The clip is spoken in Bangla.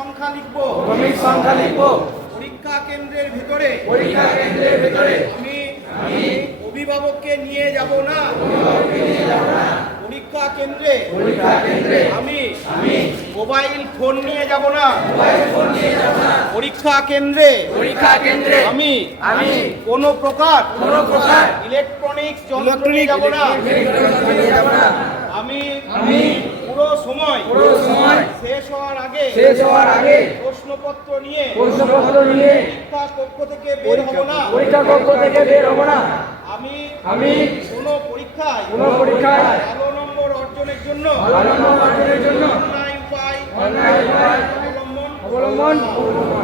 সংখ্যা লিখব। ক্রমিক সংখ্যা লিখব। পরীক্ষা কেন্দ্রের ভিতরে। পরীক্ষা কেন্দ্রের ভিতরে। আমি আমি অভিভাবককে নিয়ে যাব না। অভিভাবককে নিয়ে যাব না। পরীক্ষা কেন্দ্রে। পরীক্ষা কেন্দ্রে। আমি আমি মোবাইল ফোন নিয়ে যাব না। মোবাইল ফোন নিয়ে যাব না। পরীক্ষা কেন্দ্রে। পরীক্ষা কেন্দ্রে। আমি আমি কোনো প্রকার কোনো প্রকার ইলেকট্রনিক যন্ত্র নিয়ে যাব না। নিয়ে যাব না। আমি আমি পুরো সময় পুরো সময় শেষ হওয়ার আগে শেষ হওয়ার আগে প্রশ্নপত্র নিয়ে প্রশ্নপত্র নিয়ে পরীক্ষা কক্ষ থেকে বের হব না। পরীক্ষা কক্ষ থেকে বের হব না। আমি আমি কোনো পরীক্ষায় কোনো পরীক্ষায় ভালো নম্বর অর্জনের জন্য ভালো নম্বর অর্জনের জন্য অনলাইন উপায় অনলাইন উপায় অবলম্বন অবলম্বন